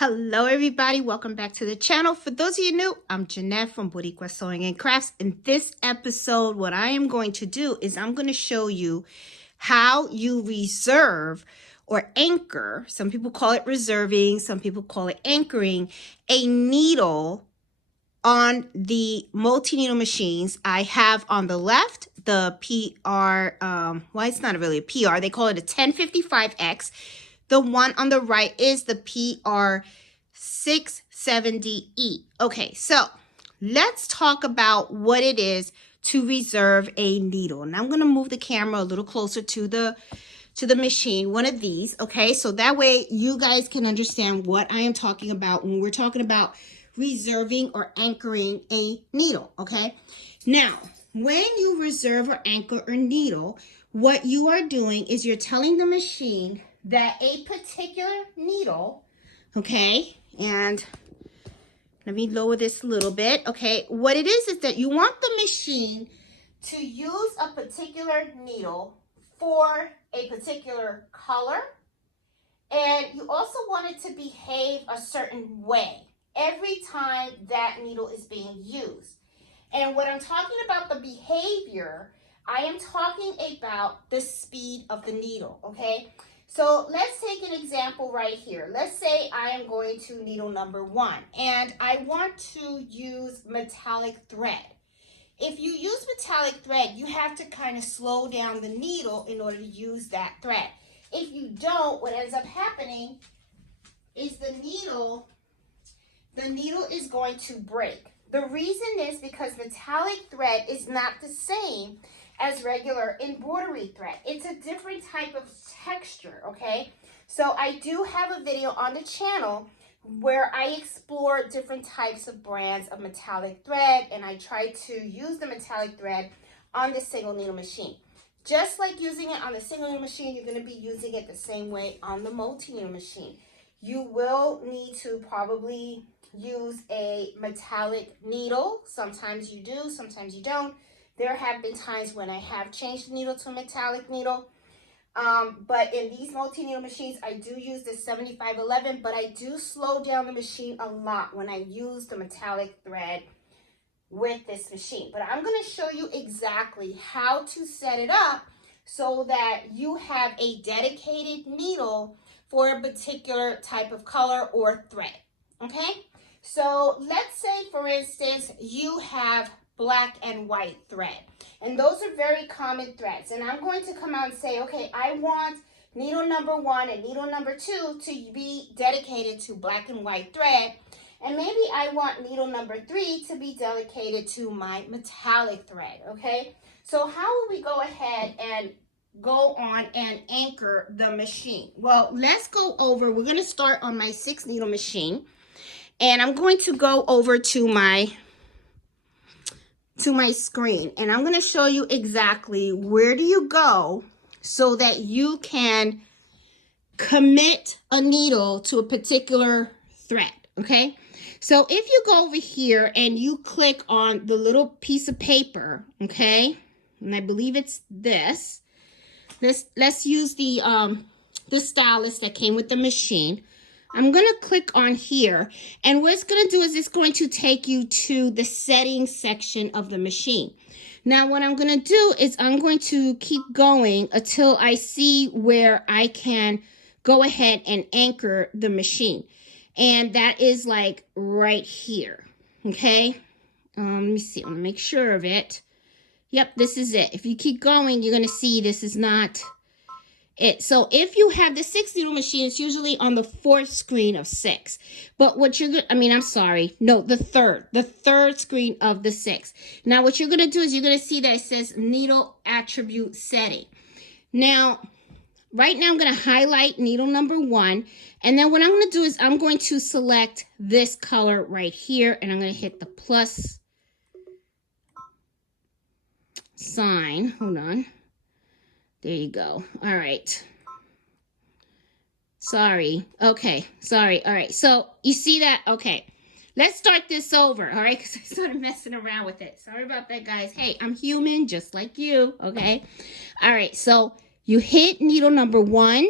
Hello everybody, welcome back to the channel. For those of you new, I'm Jeanette from Boricua Sewing and Crafts. In this episode, what I am going to do is I'm going to show you how you reserve or anchor, some people call it reserving, some people call it anchoring, a needle on the multi-needle machines. I have on the left the PR, well, it's not really a PR, they call it a 1055X. The one on the right is the PR670E. Okay, so let's talk about what it is to reserve a needle. And I'm going to move the camera a little closer to the machine, one of these, okay? So that way you guys can understand what I am talking about when we're talking about reserving or anchoring a needle, okay? Now, when you reserve or anchor a needle, what you are doing is you're telling the machine that a particular needle, okay, and let me lower this a little bit, okay, what it is that you want the machine to use a particular needle for a particular color, and you also want it to behave a certain way every time that needle is being used. And when I'm talking about the behavior, I am talking about the speed of the needle, okay? So let's take an example right here. Let's say I am going to needle number 1 and I want to use metallic thread. If you use metallic thread, you have to kind of slow down the needle in order to use that thread. If you don't, what ends up happening is the needle is going to break. The reason is because metallic thread is not the same as regular embroidery thread. It's a different type of texture, okay? So I do have a video on the channel where I explore different types of brands of metallic thread, and I try to use the metallic thread on the single needle machine. Just like using it on the single needle machine, you're going to be using it the same way on the multi-needle machine. You will need to probably use a metallic needle. Sometimes you do, sometimes you don't. There have been times when I have changed the needle to a metallic needle. But in these multi-needle machines, I do use the 7511, but I do slow down the machine a lot when I use the metallic thread with this machine. But I'm going to show you exactly how to set it up so that you have a dedicated needle for a particular type of color or thread, okay? So let's say, for instance, you have black and white thread, and those are very common threads, and I'm going to come out and say, okay, I want needle number 1 and needle number 2 to be dedicated to black and white thread, and maybe I want needle number 3 to be dedicated to my metallic thread, okay? So how will we go ahead and go on and anchor the machine? Well, let's go over, we're going to start on my 6 needle machine, and I'm going to go over to my screen, and I'm going to show you exactly where do you go so that you can commit a needle to a particular thread, okay? So if you go over here and you click on the little piece of paper, okay, and I believe it's this, let's use the stylus that came with the machine. I'm going to click on here, and what it's going to do is it's going to take you to the settings section of the machine. Now, what I'm going to do is I'm going to keep going until I see where I can go ahead and anchor the machine. And that is like right here, okay? Let me see. I'm going to make sure of it. Yep, this is it. If you keep going, you're going to see this is not it. So if you have the 6 needle machine, it's usually on the 4th screen of 6. But what you're the third screen of the 6. Now what you're going to do is you're going to see that it says needle attribute setting. Now, right now I'm going to highlight needle number 1. And then what I'm going to do is I'm going to select this color right here, and I'm going to hit the plus sign. Hold on. There you go. All right. Sorry. Okay. Sorry. All right. So you see that? Okay. Let's start this over. All right. Because I started messing around with it. Sorry about that, guys. Hey, I'm human just like you. Okay. All right. So you hit needle number 1.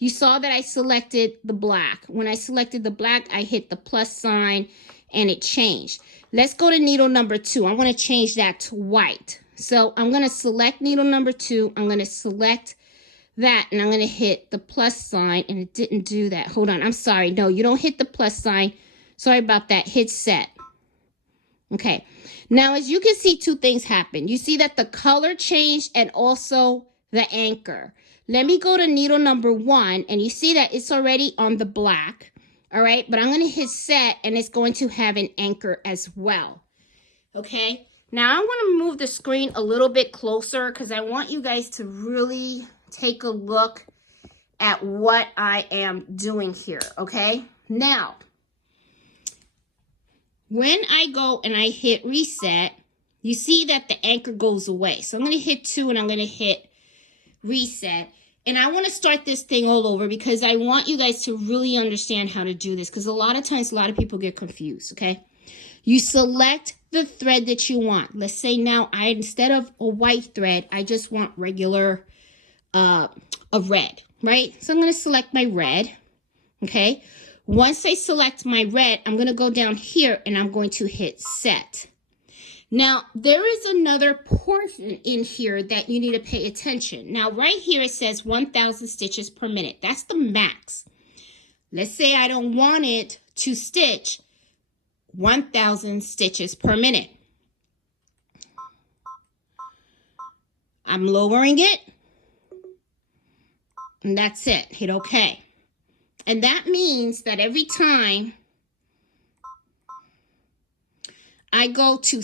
you saw that I selected the black. When I selected the black, I hit the plus sign and it changed. Let's go to needle number 2. I want to change that to white. So I'm going to select needle number 2. I'm going to select that and I'm going to hit the plus sign, and it didn't do that. Hold on. I'm sorry. No, you don't hit the plus sign. Sorry about that. Hit set. Okay. Now, as you can see, two things happen. You see that the color changed and also the anchor. Let me go to needle number 1, and you see that it's already on the black. All right. But I'm going to hit set, and it's going to have an anchor as well. Okay. Now, I'm going to move the screen a little bit closer because I want you guys to really take a look at what I am doing here. Okay. Now, when I go and I hit reset, you see that the anchor goes away. So I'm going to hit 2 and I'm going to hit reset. And I want to start this thing all over because I want you guys to really understand how to do this, because a lot of times a lot of people get confused, okay? You select the thread that you want. Let's say now instead of a white thread, I just want regular a red, right? So I'm going to select my red, okay? Once I select my red, I'm going to go down here and I'm going to hit set. Now, there is another portion in here that you need to pay attention. Now, right here it says 1,000 stitches per minute. That's the max. Let's say I don't want it to stitch 1,000 stitches per minute. I'm lowering it. And that's it. Hit OK. And that means that every time I go to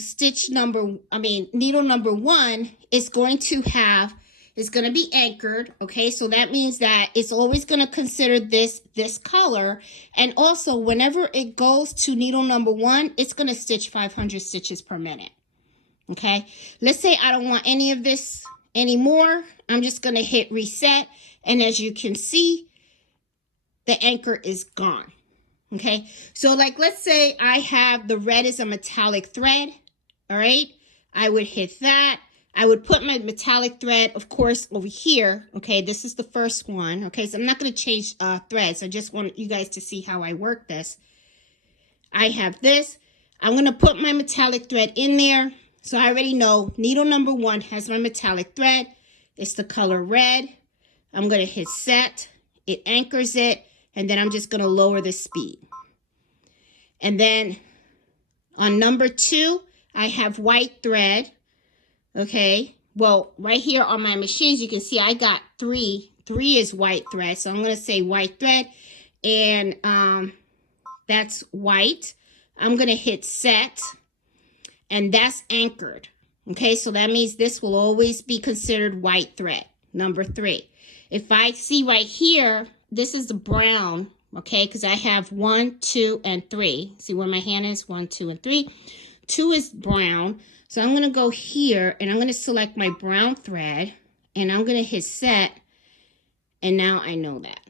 needle number 1, it's going to be anchored. Okay, so that means that it's always going to consider this color. And also, whenever it goes to needle number 1, it's going to stitch 500 stitches per minute. Okay, let's say I don't want any of this anymore. I'm just going to hit reset. And as you can see, the anchor is gone. Okay, so like let's say I have the red as a metallic thread. All right, I would hit that. I would put my metallic thread, of course, over here. Okay, this is the first one. Okay, so I'm not going to change threads. I just want you guys to see how I work this. I have this. I'm going to put my metallic thread in there. So I already know needle number 1 has my metallic thread. It's the color red. I'm going to hit set. It anchors it. And then I'm just going to lower the speed. And then on number 2, I have white thread. Okay. Well, right here on my machines, you can see I got 3. 3 is white thread. So I'm going to say white thread. And that's white. I'm going to hit set. And that's anchored. Okay. So that means this will always be considered white thread. Number 3. If I see right here, this is the brown, okay, because I have 1, 2, and 3. See where my hand is? 1, 2, and 3. 2 is brown. So I'm going to go here, and I'm going to select my brown thread, and I'm going to hit set, and now I know that.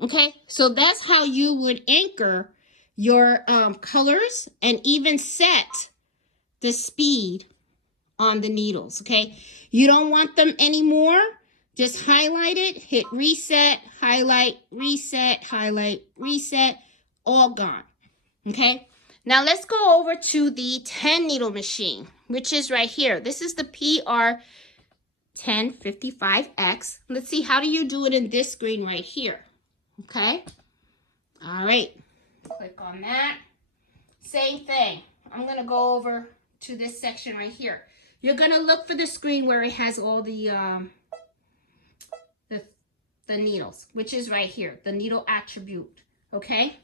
Okay, so that's how you would anchor your colors and even set the speed on the needles, okay? You don't want them anymore. Just highlight it, hit reset, highlight, reset, all gone, okay? Now let's go over to the 10 needle machine, which is right here. This is the PR670e. Let's see, how do you do it in this screen right here, okay? All right, click on that. Same thing. I'm gonna go over to this section right here. You're gonna look for the screen where it has all the needles, which is right here, the needle attribute, okay?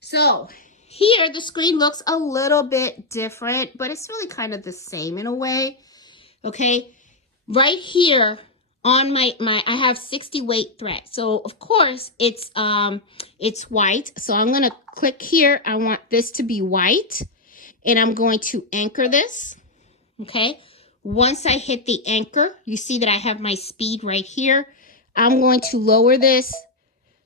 So here the screen looks a little bit different, but it's really kind of the same in a way, okay? Right here on my I have 60 weight thread, so of course it's white. So I'm gonna click here. I want this to be white, and I'm going to anchor this, okay? Once I hit the anchor, you see that I have my speed right here. I'm going to lower this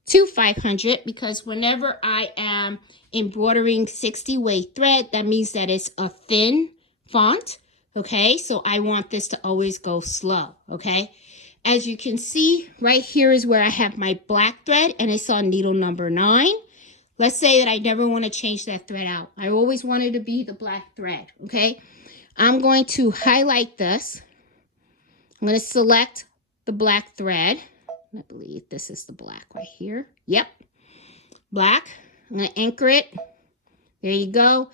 to 500 because whenever I am embroidering 60 weight thread, that means that it's a thin font, okay? So I want this to always go slow, okay? As you can see, right here is where I have my black thread, and it's on needle number 9. Let's say that I never want to change that thread out. I always want it to be the black thread, okay? I'm going to highlight this. I'm going to select the black thread. I believe this is the black right here. Yep, black. I'm going to anchor it. There you go.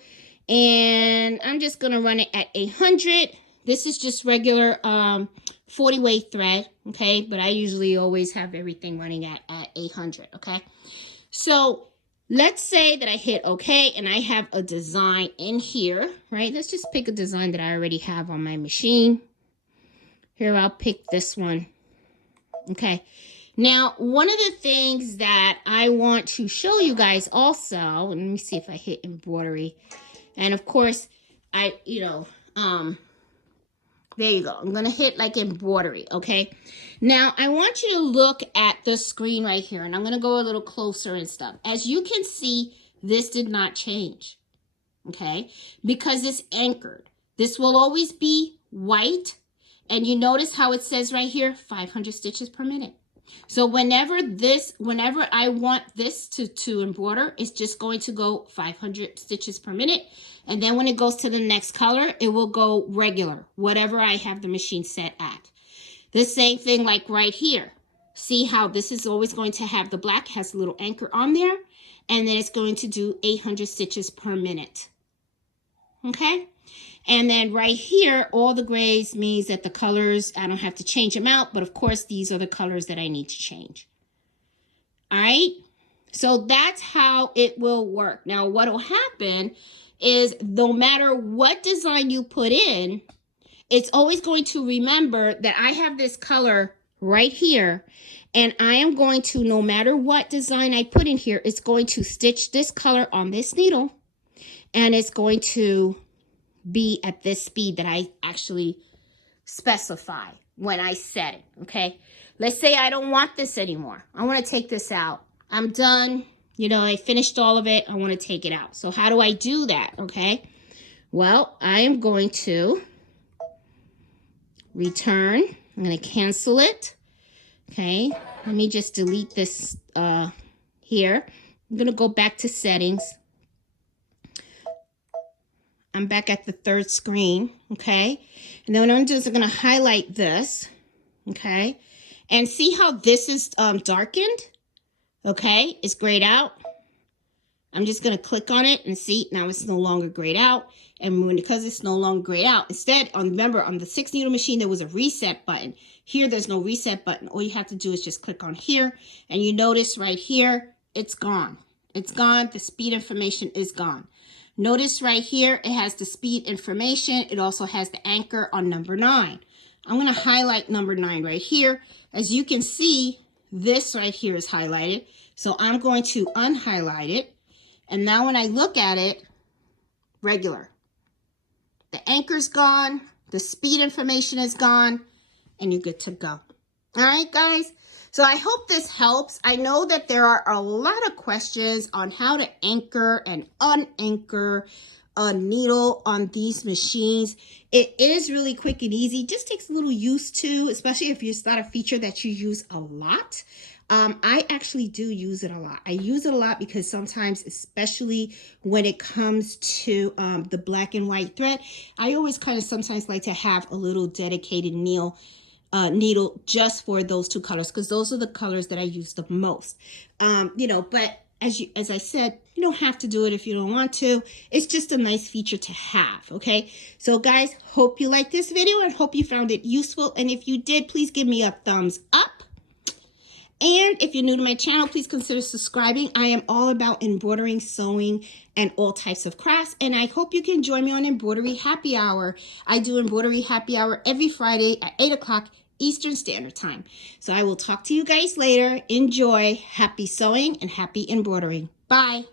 And I'm just going to run it at 800. This is just regular 40-weight thread, okay? But I usually always have everything running at 800, okay? So let's say that I hit OK and I have a design in here, right? Let's just pick a design that I already have on my machine. Here, I'll pick this one. Okay. Now, one of the things that I want to show you guys also, let me see if I hit embroidery. And of course, there you go. I'm going to hit like embroidery, okay? Now, I want you to look at the screen right here, and I'm going to go a little closer and stuff. As you can see, this did not change, okay? Because it's anchored. This will always be white, and you notice how it says right here, 500 stitches per minute. So whenever I want this to embroider, it's just going to go 500 stitches per minute. And then when it goes to the next color, it will go regular, whatever I have the machine set at. The same thing like right here. See how this is always going to have the black, has a little anchor on there, and then it's going to do 800 stitches per minute. Okay? And then right here, all the grays means that the colors, I don't have to change them out, but of course, these are the colors that I need to change. All right? So that's how it will work. Now, what will happen is no matter what design you put in, it's always going to remember that I have this color right here, and I am going to, no matter what design I put in here, it's going to stitch this color on this needle, and it's going to be at this speed that I actually specify when I set it, okay? Let's say I don't want this anymore. I want to take this out. I'm done. I finished all of it. I want to take it out. So how do I do that, okay? Well, I am going to return. I'm going to cancel it, okay? Let me just delete this here. I'm going to go back to settings. I'm back at the third screen, okay? And then what I'm going to do is I'm going to highlight this, okay? And see how this is darkened, okay? It's grayed out. I'm just going to click on it and see, now it's no longer grayed out. And because it's no longer grayed out, instead, remember, on the 6 needle machine, there was a reset button. Here, there's no reset button. All you have to do is just click on here, and you notice right here, it's gone. It's gone. The speed information is gone. Notice right here, it has the speed information. It also has the anchor on number 9. I'm going to highlight number 9 right here. As you can see, this right here is highlighted. So I'm going to unhighlight it. And now when I look at it, regular. The anchor's gone. The speed information is gone. And you're good to go. All right, guys. So I hope this helps. I know that there are a lot of questions on how to anchor and unanchor a needle on these machines. It is really quick and easy. Just takes a little use to, especially if it's not a feature that you use a lot. I actually do use it a lot. I use it a lot because sometimes, especially when it comes to the black and white thread, I always kind of sometimes like to have a little dedicated needle just for those 2 colors, because those are the colors that I use the most. But as I said, you don't have to do it if you don't want to. It's just a nice feature to have, okay? So guys, hope you liked this video and hope you found it useful. And if you did, please give me a thumbs up. And if you're new to my channel, please consider subscribing. I am all about embroidering, sewing, and all types of crafts. And I hope you can join me on Embroidery Happy Hour. I do Embroidery Happy Hour every Friday at 8 o'clock Eastern Standard Time. So I will talk to you guys later. Enjoy. Happy sewing and happy embroidering. Bye.